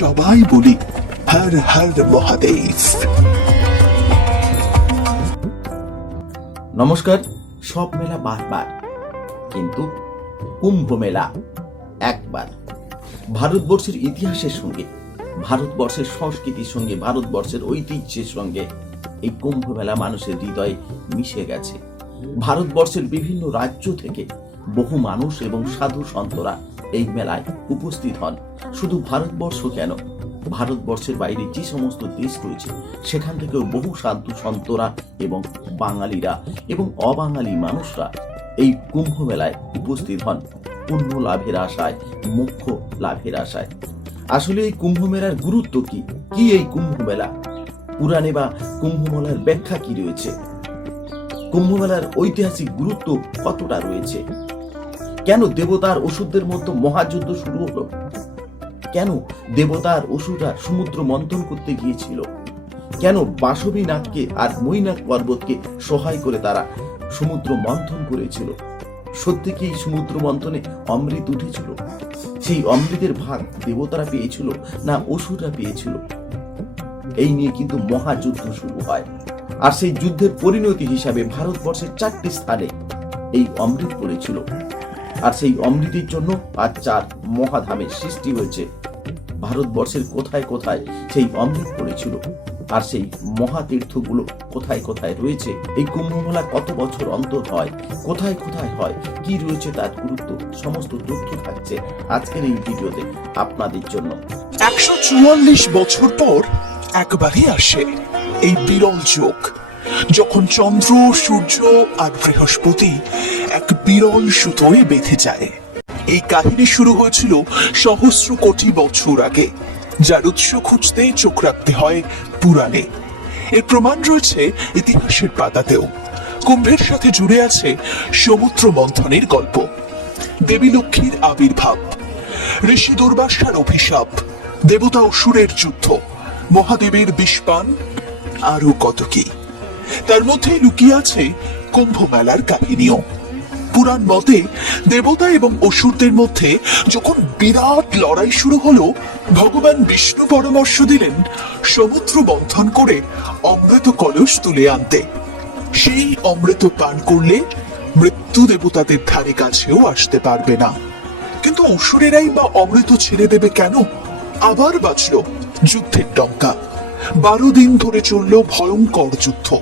সবাই বলি, হর হর মহাদেব। নমস্কার, সব মেলা বারবার, কিন্তু কুম্ভ মেলা একবার। ভারতবর্ষের ইতিহাসের সঙ্গে, ভারতবর্ষের সংস্কৃতির সঙ্গে, ভারতবর্ষের ঐতিহ্যের সঙ্গে এই কুম্ভ মেলা মানুষের হৃদয়ে মিশে গেছে। ভারতবর্ষের বিভিন্ন রাজ্য থেকে বহু মানুষ এবং সাধু সন্তরা এই মেলায় উপস্থিত হন। শুধু ভারতবর্ষ কেন? ভারতবর্ষের বাইরে যে সমস্ত দেশ রয়েছে, সেখান থেকেও বহু সাধু সন্তরা এবং বাঙালিরা এবং অবাঙালি মানুষরা এই কুম্ভ মেলায় উপস্থিত হন। পুণ্য লাভের আশায়, মোক্ষ লাভের আশায়। আসলে এই কুম্ভ মেলার গুরুত্ব কি? কি এই কুম্ভ মেলা? পুরাণে বা কুম্ভ মেলার ব্যাখ্যা কি রয়েছে? কুম্ভ মেলার ঐতিহাসিক গুরুত্ব কতটা রয়েছে? কেন দেবতার ওষুধদের মধ্যে মহাযুদ্ধ শুরু হলো? কেন দেবতার অসুররা সমুদ্র মন্থন করতে গিয়েছিল? কেন বাসবী নাগকে আর মৈনাক পর্বতকে সহায় করে তারা সমুদ্র মন্থন করেছিল? সত্যি কি এই সমুদ্র মন্থনে অমৃত উঠেছিল? সেই অমৃতের ভাগ দেবতারা পেয়েছিল না অসুররা পেয়েছিল? এই নিয়ে কিন্তু মহাযুদ্ধ শুরু হয়। আর সেই যুদ্ধের পরিণতি হিসাবে ভারতবর্ষের চারটি স্থানে এই অমৃত পড়েছিল। আর সেই অমৃতের জন্য আজ চার মহাধামের সৃষ্টি হয়েছে। ভারতবর্ষের কোথায় কোথায় সেই অমৃত পড়েছিল? আর সেই মহাতীর্থগুলো কোথায় কোথায় রয়েছে? এই কুম্ভমেলা কত বছর অন্তর হয়? কোথায় কোথায় হয়? কি রয়েছে তার গুরুত্ব? সমস্ত তথ্য থাকছে আজকের এই ভিডিওতে আপনাদের জন্য। একশো চুয়াল্লিশ বছর পর একবারই আসে এই বিরল যোগ। যখন চন্দ্র, সূর্য আর বৃহস্পতি বিরল সুতোয় বেঁধে যায়। এই কাহিনী শুরু হয়েছিল সহস্র কোটি বছর আগে, যার উৎস খুঁজতে চোখ রাখতে হয় পুরাণে। এর প্রমাণ রয়েছে ইতিহাসের পাতাতেও। কুম্ভের সাথে জুড়ে আছে সমুদ্র মন্থনের গল্প। দেবী লক্ষ্মীর আবির্ভাব, ঋষি দুর্বাসার অভিশাপ, দেবতা অসুরের যুদ্ধ, মহাদেবের বিষপান আরও কত কি। তার মধ্যে লুকিয়ে আছে কুম্ভ মেলার কাহিনীও। পুরাণ মতে দেবতা এবং অসুরদের মধ্যে যখন বিরাট লড়াই শুরু হলো, ভগবান বিষ্ণু পরামর্শ দিলেন সমুদ্র বন্ধন করে অমৃত কলস তুলে আনতে। সেই অমৃত পান করলে মৃত্যু দেবতাদের ধারে কাছেও আসতে পারবে না। কিন্তু অসুরেরাই বা অমৃত ছেড়ে দেবে কেন? আবার বাঁচল যুদ্ধের ডঙ্কা। বারো দিন ধরে চলল ভয়ঙ্কর যুদ্ধ।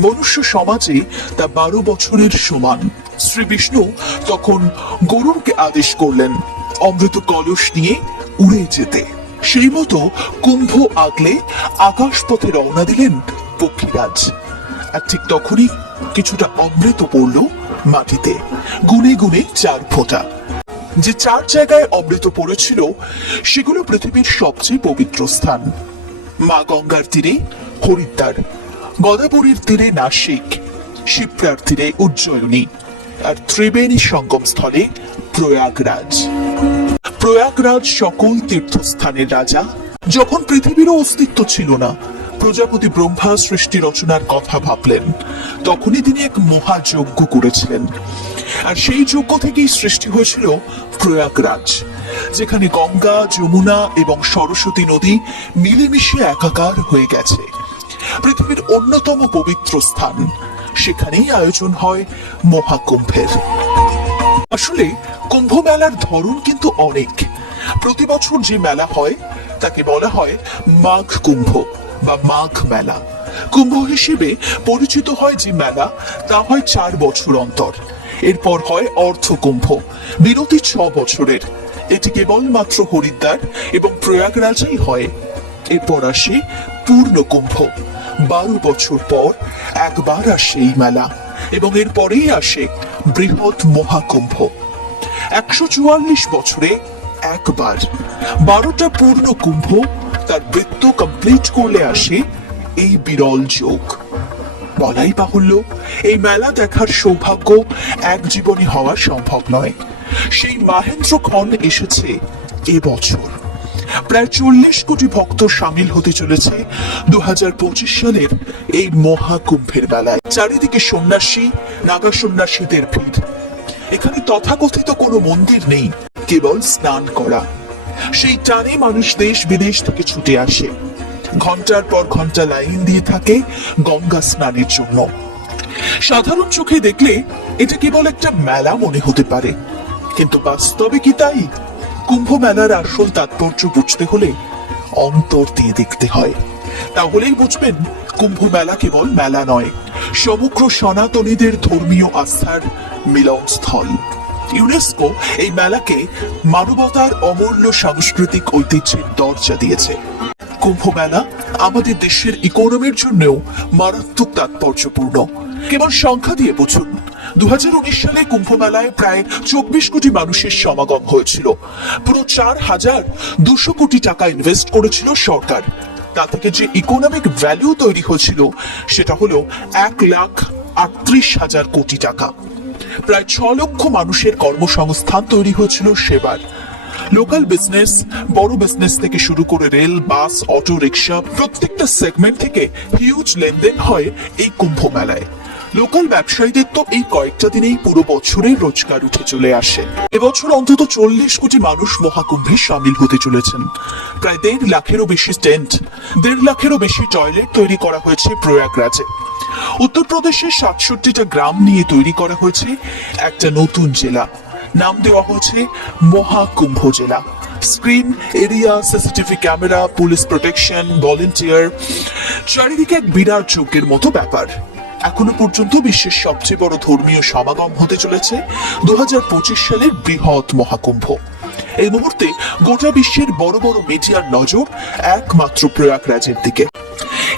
মনুষ্য সমাজে তা বারো বছরের সমান। শ্রী বিষ্ণু তখন গরুরকে আদেশ করলেন, অমৃত কলস নিয়ে উড়ে যেতে। সেই মতো কুম্ভ আগলে আকাশ পথে রওনা দিলেন পক্ষীরাজ। আর ঠিক তখনই কিছুটা অমৃত পড়ল মাটিতে, গুনে গুনে চার ফোঁটা। যে চার জায়গায় অমৃত পড়েছিল, সেগুলো পৃথিবীর সবচেয়ে পবিত্র স্থান। মা গঙ্গার তীরে হরিদ্বার। গদাপুরীর তীরে নাসিক শিপ্রার তীরে উজ্জয়িনী, আর ত্রিবেণী সঙ্গম স্থলে প্রয়াগরাজ। প্রয়াগরাজ সকল তীর্থস্থানের রাজা। যখন পৃথিবীরও অস্তিত্ব ছিল না, প্রজাপতি ব্রহ্মা সৃষ্টি রচনার কথা ভাবলেন। তখনই তিনি এক মহাযজ্ঞ করেছিলেন। আর সেই যজ্ঞ থেকেই সৃষ্টি হয়েছিল প্রয়াগরাজ, যেখানে গঙ্গা, যমুনা এবং সরস্বতী নদী মিলেমিশে একাকার হয়ে গেছে। পৃথিবীর অন্যতম পবিত্র স্থান। সেখানেই আয়োজন হয় মহাকুম্ভের। আসলে কুম্ভ মেলার ধরন কিন্তু অনেক। প্রতি বছর যে মেলা হয়, তাকে বলা হয় মাঘ কুম্ভ বা মাঘ মেলা। কুম্ভ হিসেবে পরিচিত হয় যে মেলা, তা হয় চার বছর অন্তর। এরপর হয় অর্থ কুম্ভ বিরতি ছ বছরের। এটি কেবলমাত্র হরিদ্বার এবং প্রয়াগরাজেই হয়। এরপর আসে পূর্ণ কুম্ভ। বারো বছর পর একবার আসে এই মেলা এবং এরপরেই আসে বৃহৎ মহাকুম্ভ। একশো চুয়াল্লিশ বছরে একবার বারোটা পূর্ণ কুম্ভ তার বৃত্ত কমপ্লিট করলে আসে এই বিরল যোগ। বলাই বাহুল্য, এই মেলা দেখার সৌভাগ্য এক জীবনে হওয়া সম্ভব নয়। সেই মাহেন্দ্র খন এসেছে এবছর প্রায় চল্লিশ কোটি ভক্ত সামিল হতে চলেছে দু হাজার পঁচিশ সালের এই মহাকুম্ভের বেলায়। চারিদিকে সন্ন্যাসী নাগা সন্ন্যাসীদের ভিড়। এখানে তথাকথিত কোনো মন্দির নেই, কেবল স্নান করা। সেই টানে মানুষ দেশ বিদেশ থেকে ছুটে আসে। ঘণ্টার পর ঘণ্টা লাইন দিয়ে থাকে গঙ্গা স্নানের জন্য। সাধারণ চোখে দেখলে এটা কেবল একটা মেলা মনে হতে পারে। কিন্তু বাস্তবে কি তাই? কুম্ভ মেলার আসল তাৎপর্য বুঝতে হলে অন্তর দিয়ে দেখতে হয়। তাহলেই বুঝবেন কুম্ভ মেলা কেবল মেলা নয়, সমগ্র সনাতনীদের ধর্মীয় আস্থার মিলনস্থল। ইউনেস্কো এই মেলাকে মানবতার অমূল্য সাংস্কৃতিক ঐতিহ্যের দরজা দিয়েছে। কুম্ভ মেলা আমাদের দেশের ইকোনমির জন্যও মারাত্মক তাৎপর্যপূর্ণ। কেবল সংখ্যা দিয়ে বুঝুন দু হাজার উনিশ সালে কুম্ভ মেলায় প্রায় চব্বিশ কোটি মানুষের সমাগম হয়েছিল। পুরো চার হাজার দুশো কোটি টাকা ইনভেস্ট করেছিল সরকার। তা থেকে যে ইকোনমিক ভ্যালু তৈরি হয়েছিল, সেটা হলো এক লাখ আটত্রিশ হাজার কোটি টাকা। প্রায় ছ লক্ষ মানুষের কর্মসংস্থান তৈরি হয়েছিল সেবার। লোকাল বিজনেস বড় বিজনেস থেকে শুরু করে রেল, বাস, অটো, রিক্সা, প্রত্যেকটা সেগমেন্ট থেকে হিউজ লেনদেন হয় এই কুম্ভ মেলায় লোকাল ব্যবসায়ীদের তো এই কয়েকটা দিনেই পুরো বছরের রোজগার উঠে চলে আসে। এবছর অন্তত চল্লিশ কোটি মানুষ মহাকুম্ভে সামিল হতে চলেছেন। প্রায় দেড় লাখেরও বেশি টেন্ট, দেড় লাখেরও বেশি টয়লেট তৈরি করা হয়েছে প্রয়াগরাজে। উত্তরপ্রদেশের সাতষট্টিটা গ্রাম নিয়ে তৈরি করা হয়েছে একটা নতুন জেলা। নাম দেওয়া হয়েছে মহাকুম্ভ জেলা। Screen, area, CCTV camera, police protection, volunteer, চারিদিকে এক বিরাট যজ্ঞের মতো ব্যাপার। এখনও পর্যন্ত বিশ্বের সবচেয়ে বড় ধর্মীয় সমাগম হতে চলেছে দু সালের বৃহৎ মহাকুম্ভ। এই মুহূর্তে গোটা বিশ্বের বড় বড় মিডিয়ার নজর একমাত্র প্রয়াগরাজের দিকে।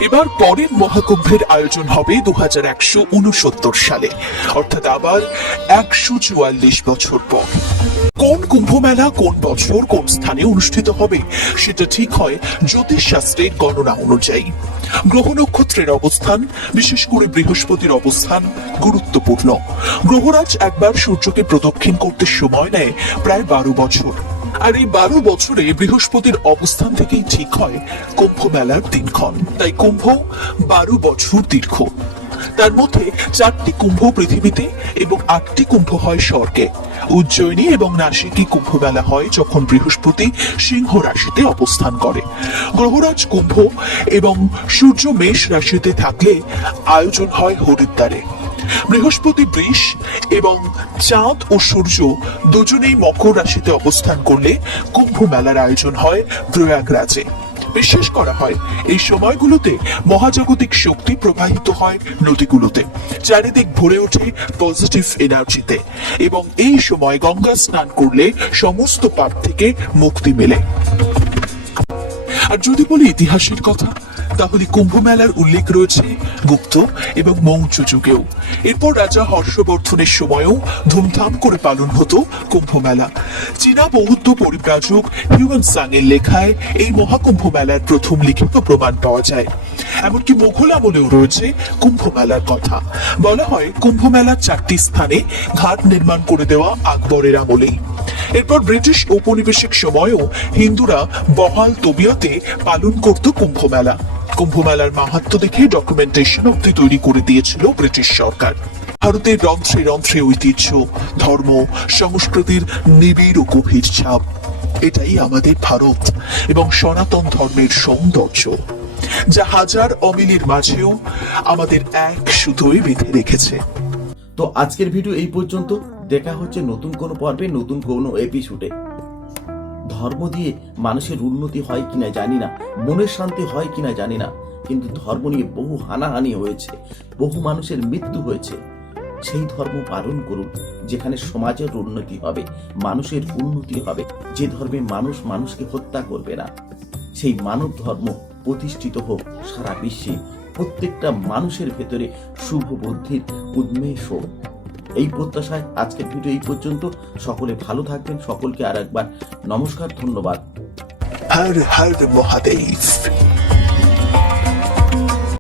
এবার পরের মহাকুম্ভের আয়োজন হবে দু হাজার একশো উনসত্তর সালে, অর্থাৎ আবার একশো চুয়াল্লিশ বছর পর। কোন কুম্ভ মেলা কোন বছর কোন স্থানে অনুষ্ঠিত হবে, সেটা ঠিক হয় জ্যোতিষ শাস্ত্রের গণনা অনুযায়ী। গ্রহ নক্ষত্রের অবস্থান, বিশেষ করে বৃহস্পতির অবস্থান, গুরুত্বপূর্ণ। গ্রহরাজ একবার সূর্যকে প্রদক্ষিণ করতে সময় নেয় প্রায় বারো বছর। আর এই বারো বছরে বৃহস্পতির অবস্থান থেকেই ঠিক হয় কুম্ভ মেলার দিনক্ষণ। তাই কুম্ভ বারো বছর দীর্ঘ। তার মধ্যে চারটি কুম্ভ পৃথিবীতে এবং আটটি কুম্ভ হয় স্বর্গে। উজ্জয়িনী এবং নাসিকে কুম্ভ মেলা হয় যখন বৃহস্পতি সিংহ রাশিতে অবস্থান করে। গ্রহরাজ কুম্ভ এবং সূর্য মেষ রাশিতে থাকলে আয়োজন হয় হরিদ্বারে। বৃহস্পতি বৃষ এবং চাঁদ ও সূর্য দুজনেই মকর রাশিতে অবস্থান করলে কুম্ভ মেলার আয়োজন হয় প্রয়াগরাজে। বিশ্বাস করা হয়। এই সময়গুলোতে মহাজাগতিক শক্তি প্রবাহিত হয় নদীগুলোতে। চারিদিক ভরে ওঠে পজিটিভ এনার্জিতে এবং এই সময় গঙ্গা স্নান করলে সমস্ত পাপ থেকে মুক্তি মেলে। আর যদি বলি ইতিহাসের কথা তাহলে কুম্ভ মেলার উল্লেখ রয়েছে, গুপ্ত এবং মৌর্য যুগেও। এরপর রাজা হর্ষবর্ধনের সময়ও ধুমধাম করে পালন হতো কুম্ভ মেলা চীনা বৌদ্ধ পরিব্রাজক হিউয়ান সাং এর লেখায় এই মহাকুম্ভ মেলার প্রথম লিখিত প্রমাণ পাওয়া যায়। এমনকি মোঘল আমলেও রয়েছে কুম্ভ মেলার কথা। বলা হয় কুম্ভ মেলার চারটি স্থানে ঘাট নির্মাণ করে দেওয়া আকবরের আমলেই। এরপর ব্রিটিশ ঔপনিবেশিক সময়েও হিন্দুরা বহাল তবিয়তে পালন করত কুম্ভ মেলা কুম্ভ মেলার মাহাত্ম দেখে ডকুমেন্টেশন অব্দি তৈরি করে দিয়েছিল ব্রিটিশ সরকার। ভারতের রন্ধ্রে রন্ধ্রে ঐতিহ্য, ধর্ম, সংস্কৃতির নিবিড় ও গভীর ছাপ। এটাই আমাদের ভারত এবং সনাতন ধর্মের সৌন্দর্য, যা হাজার অমিলের মাঝেও আমাদের এক সুতোয় বেঁধে রেখেছে। তো আজকের ভিডিও এই পর্যন্ত। দেখা হচ্ছে নতুন কোনো পর্বে, নতুন কোনো এপিসোডে ধর্ম দিয়ে মানুষের উন্নতি হয় কিনা জানি না, মনের শান্তি হয় কিনা জানি না, কিন্তু ধর্ম নিয়ে বহু হানাহানি হয়েছে, বহু মানুষের মৃত্যু হয়েছে। সেই ধর্ম পালন করুন যেখানে সমাজের উন্নতি হবে, মানুষের উন্নতি হবে, যে ধর্মে মানুষ মানুষকে হত্যা করবে না। সেই মানব ধর্ম প্রতিষ্ঠিত হোক সারা বিশ্বে, প্রত্যেকটা মানুষের ভেতরে শুভ বুদ্ধির উন্মেষ হোক। এই প্রত্যাশায় আজকের ভিডিও এই পর্যন্ত। সকলে ভালো থাকবেন। সকলকে আর একবার নমস্কার, ধন্যবাদ। হর হর মহাদেব।